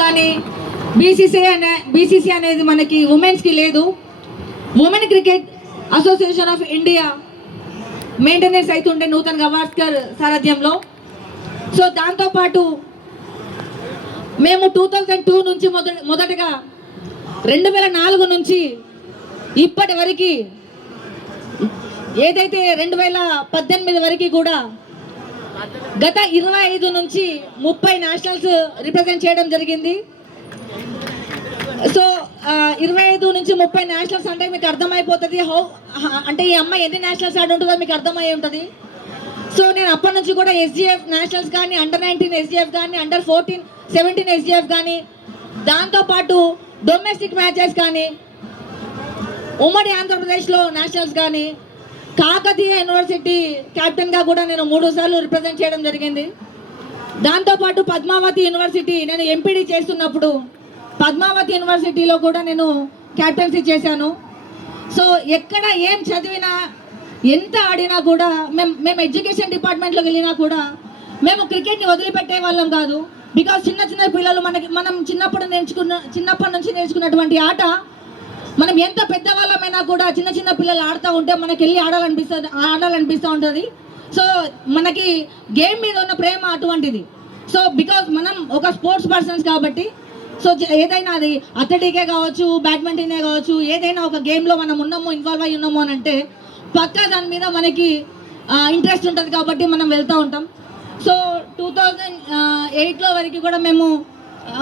కానీ బీసీసీ అనేది మనకి ఉమెన్స్కి లేదు. Women cricket association of India maintenance అవుతుండే నూతన్ గవాస్కర్ సారథ్యంలో. సో దాంతోపాటు మేము 2002 నుంచి మొదటగా 2004 నుంచి ఇప్పటి వరకు ఏదైతే 2018 వరకు కూడా గత 25 నుంచి 30 నేషనల్స్ రిప్రజెంట్ చేయడం జరిగింది. సో 25 నుంచి 30 నేషనల్స్ అంటే మీకు అర్థమైపోతుంది అంటే ఈ అమ్మాయి ఎన్ని నేషనల్స్ ఆడి ఉంటుందో మీకు అర్థమై ఉంటుంది. సో నేను అప్పటి నుంచి కూడా ఎస్జిఎఫ్ నేషనల్స్ కానీ, అండర్-19 ఎస్జిఎఫ్ కానీ, అండర్-14, 17 ఎస్జిఎఫ్ కానీ, దాంతోపాటు డొమెస్టిక్ మ్యాచెస్ కానీ, ఉమ్మడి ఆంధ్రప్రదేశ్లో నేషనల్స్ కానీ, కాకతీయ యూనివర్సిటీ క్యాప్టెన్గా కూడా నేను 3 సార్లు రిప్రజెంట్ చేయడం జరిగింది. దాంతోపాటు పద్మావతి యూనివర్సిటీ నేను ఎంపీడీ చేస్తున్నప్పుడు పద్మావతి యూనివర్సిటీలో కూడా నేను క్యాప్టెన్సీ చేశాను. సో ఎక్కడ ఏం చదివినా ఎంత ఆడినా కూడా మేము ఎడ్యుకేషన్ డిపార్ట్మెంట్లోకి వెళ్ళినా కూడా మేము క్రికెట్ని వదిలిపెట్టే వాళ్ళం కాదు. బికాజ్ చిన్న పిల్లలు మనం చిన్నప్పటి నుంచి నేర్చుకున్నటువంటి ఆట మనం ఎంత పెద్దవాళ్ళమైనా కూడా చిన్న పిల్లలు ఆడుతూ ఉంటే మనకి వెళ్ళి ఆడాలనిపిస్తూ ఉంటుంది. సో మనకి గేమ్ మీద ఉన్న ప్రేమ అటువంటిది. సో బికాజ్ మనం ఒక స్పోర్ట్స్ పర్సన్స్ కాబట్టి సో ఏదైనా అది అథ్లెటికే కావచ్చు, బ్యాడ్మింటనే కావచ్చు, ఏదైనా ఒక గేమ్లో మనం ఇన్వాల్వ్ అయ్యి ఉన్నాము అని అంటే పక్కా దాని మీద మనకి ఇంట్రెస్ట్ ఉంటుంది కాబట్టి మనం వెళ్తూ ఉంటాం. సో 2008లో వరకు కూడా మేము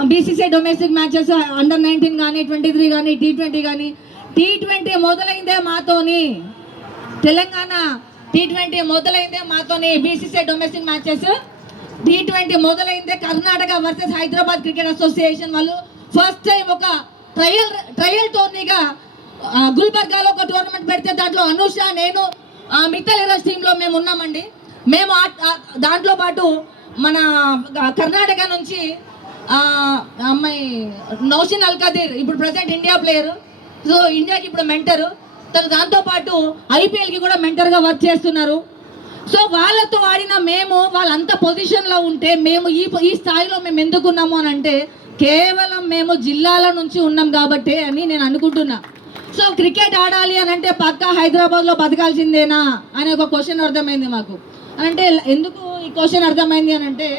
బీసీసీ డొమెస్టిక్ మ్యాచెస్ అండర్-19 కానీ, 23 కానీ, T20 కానీ, T20 మొదలైందే మాతోని, తెలంగాణ T20 మొదలైందే మాతోని. బీసీసీ డొమెస్టిక్ మ్యాచెస్ T20 మొదలైందే Karnataka versus Hyderabad cricket association వాళ్ళు ఫస్ట్ టైం ఒక ట్రయల్ టోర్నీగా గుల్బర్గాలో ఒక టోర్నమెంట్ పెడితే దాంట్లో అనుష, నేను, మిత్తల్ ఈరోజ్ టీంలో మేము ఉన్నామండి. మేము దాంట్లో పాటు మన కర్ణాటక నుంచి అమ్మాయి నౌషిన్ అల్కదీర్ ఇప్పుడు ప్రజెంట్ ఇండియా ప్లేయర్. సో ఇండియాకి ఇప్పుడు మెంటరు. తను దాంతోపాటు ఐపీఎల్కి కూడా మెంటర్గా వర్క్ చేస్తున్నారు. సో వాళ్ళతో ఆడిన మేము వాళ్ళంత పొజిషన్లో ఉంటే మేము ఈ స్థాయిలో మేము ఎందుకున్నాము అని అంటే కేవలం మేము జిల్లాల నుంచి ఉన్నాం కాబట్టి అని నేను అనుకుంటున్నా. సో క్రికెట్ ఆడాలి అని అంటే పక్కా హైదరాబాద్లో బతకాల్సిందేనా అనే ఒక క్వశ్చన్ అర్థమైంది మాకు. అంటే ఎందుకు ఈ క్వశ్చన్ అర్థమైంది అని అంటే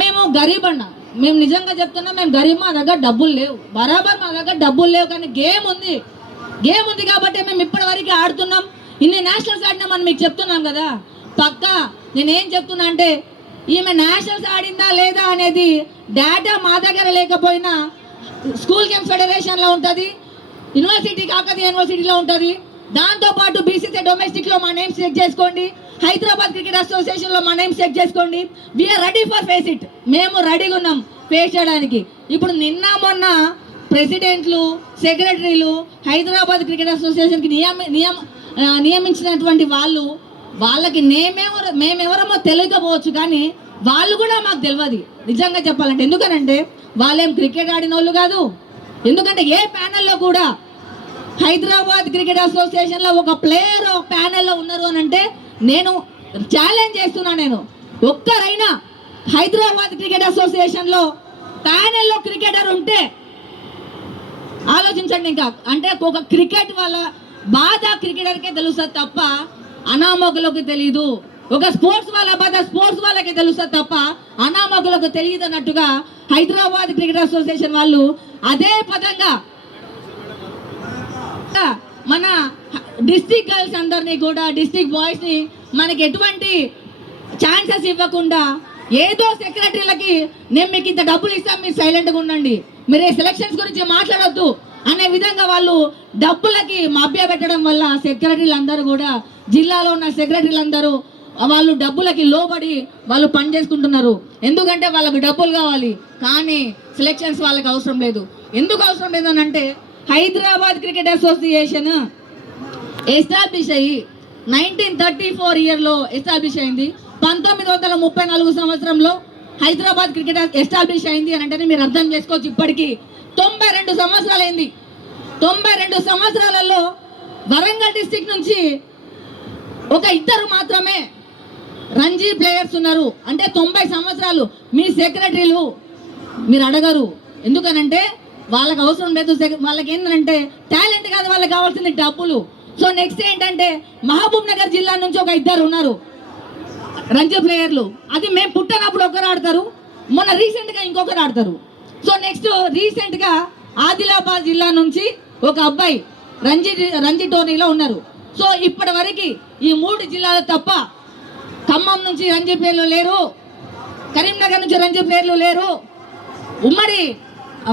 మేము గరీబ్ అన్న, మేము నిజంగా చెప్తున్నాం, మేము గరీబ్, మా దగ్గర డబ్బులు లేవు, బరాబర్ మా దగ్గర డబ్బులు లేవు, కానీ గేమ్ ఉంది కాబట్టి మేము ఇప్పటివరకు ఆడుతున్నాం. ఇన్ని నేషనల్స్ ఆడినామని మీకు చెప్తున్నాం కదా. పక్కా నేనేం చెప్తున్నా అంటే ఈమె నేషనల్స్ ఆడిందా లేదా అనేది డేటా మా దగ్గర లేకపోయినా స్కూల్ గేమ్స్ ఫెడరేషన్లో ఉంటుంది, యూనివర్సిటీ కాకతీయ యూనివర్సిటీలో ఉంటుంది. దాంతోపాటు బీసీసీ డొమెస్టిక్లో మా నేమ్స్ చెక్ చేసుకోండి, హైదరాబాద్ క్రికెట్ అసోసియేషన్లో మా నేమ్స్ చెక్ చేసుకోండి. We're ready for face it. మేము రెడీగా ఉన్నాం ఫేస్ చేయడానికి. ఇప్పుడు నిన్న మొన్న ప్రెసిడెంట్లు, సెక్రటరీలు హైదరాబాద్ క్రికెట్ అసోసియేషన్కి నియమించినటువంటి వాళ్ళకి మేమెవరమో తెలియకపోవచ్చు, కానీ వాళ్ళు కూడా మాకు తెలియదు నిజంగా చెప్పాలంటే. ఎందుకనంటే వాళ్ళేం క్రికెట్ ఆడిన వాళ్ళు కాదు. ఎందుకంటే ఏ ప్యానెల్లో కూడా హైదరాబాద్ క్రికెట్ అసోసియేషన్లో ఒక ప్లేయర్ ప్యానెల్లో ఉన్నారు అని అంటే నేను ఛాలెంజ్ చేస్తున్నా, నేను ఒక్కరైనా హైదరాబాద్ క్రికెట్ అసోసియేషన్లో ప్యానెల్లో క్రికెటర్ ఉంటే ఆలోచించండి. ఇంకా అంటే ఒక క్రికెట్ వాళ్ళ బాధ క్రికెటర్కే తెలుస్తుంది తప్ప అనామకులకు తెలియదు. ఒక స్పోర్ట్స్ వాళ్ళ బాధ స్పోర్ట్స్ వాళ్ళకే తెలుస్తుంది తప్ప అనామకులకు తెలియదు అన్నట్టుగా హైదరాబాద్ క్రికెట్ అసోసియేషన్ వాళ్ళు అదే పదంగా మన డిస్ట్రిక్ట్ గర్ల్స్ అందరినీ కూడా, డిస్ట్రిక్ట్ బాయ్స్ని మనకి ఎటువంటి ఛాన్సెస్ ఇవ్వకుండా ఏదో సెక్రటరీలకి నేను మీకు ఇంత డబ్బులు ఇస్తాను, మీరు సైలెంట్గా ఉండండి, మీరు ఈ సెలక్షన్స్ గురించి మాట్లాడొద్దు అనే విధంగా వాళ్ళు డబ్బులకి మభ్య పెట్టడం వల్ల సెక్రటరీలందరూ కూడా, జిల్లాలో ఉన్న సెక్రటరీలందరూ వాళ్ళు డబ్బులకి లోబడి వాళ్ళు పని చేసుకుంటున్నారు. ఎందుకంటే వాళ్ళకి డబ్బులు కావాలి, కానీ సెలక్షన్స్ వాళ్ళకి అవసరం లేదు. ఎందుకు అవసరం లేదు అంటే హైదరాబాద్ క్రికెట్ అసోసియేషన్ ఎస్టాబ్లిష్ అయ్యి 1934 ఇయర్లో ఎస్టాబ్లిష్ అయింది. 1934 సంవత్సరంలో హైదరాబాద్ క్రికెట్ ఎస్టాబ్లిష్ అయింది అని అంటే మీరు అర్థం చేసుకోవచ్చు. ఇప్పటికీ 92 సంవత్సరాలు అయింది. 92 సంవత్సరాలలో వరంగల్ డిస్ట్రిక్ట్ నుంచి ఒక ఇద్దరు మాత్రమే రంజీ ప్లేయర్స్ ఉన్నారు. అంటే 90 సంవత్సరాలు మీ సెక్రటరీలు మీరు అడగరు. ఎందుకనంటే వాళ్ళకి అవసరం లేదు. వాళ్ళకి ఏంటంటే టాలెంట్ కాదు, వాళ్ళకి కావాల్సింది డబ్బులు. సో నెక్స్ట్ ఏంటంటే మహబూబ్ నగర్ జిల్లా నుంచి ఒక 2 ఉన్నారు రంజీ ప్లేయర్లు. అది మేము పుట్టినప్పుడు ఒకరు ఆడతారు, మొన్న రీసెంట్గా ఇంకొకరు ఆడతారు. సో నెక్స్ట్ రీసెంట్గా ఆదిలాబాద్ జిల్లా నుంచి ఒక అబ్బాయి రంజీ టోర్నీలో ఉన్నారు. సో ఇప్పటి వరకు ఈ 3 జిల్లాలు తప్ప ఖమ్మం నుంచి రంజీ ప్లేయర్లు లేరు, కరీంనగర్ నుంచి రంజీ ప్లేయర్లు లేరు, ఉమ్మడి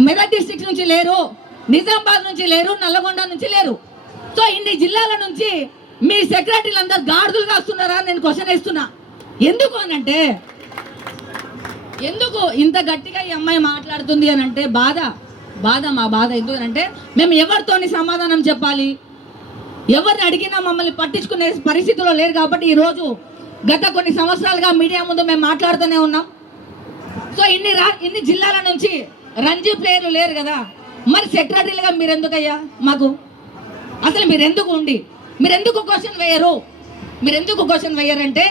మెదక్ డిస్ట్రిక్ట్ నుంచి లేరు, నిజామాబాద్ నుంచి లేరు, నల్లగొండ నుంచి లేరు. సో ఇన్ని జిల్లాల నుంచి మీ సెక్రటరీలు అందరు గాడిదలుగా వస్తున్నారా నేను క్వశ్చన్ వేస్తున్నా. ఎందుకు అనంటే, ఎందుకు ఇంత గట్టిగా ఈ అమ్మాయి మాట్లాడుతుంది అని అంటే బాధ మా బాధ. ఎందుకంటే మేము ఎవరితోని సమాధానం చెప్పాలి, ఎవరిని అడిగినా మమ్మల్ని పట్టించుకునే పరిస్థితిలో లేరు. కాబట్టి ఈరోజు గత కొన్ని సంవత్సరాలుగా మీడియా ముందు మేము మాట్లాడుతూనే ఉన్నాం. సో ఇన్ని జిల్లాల నుంచి రంజీ ప్లేయర్లు లేరు కదా, మరి సెక్రటరీలుగా మీరు ఎందుకయ్యా మాకు? అసలు మీరు ఎందుకు ఉండి మీరు ఎందుకు క్వశ్చన్ వేయరు? మీరు ఎందుకు క్వశ్చన్ వేయరంటే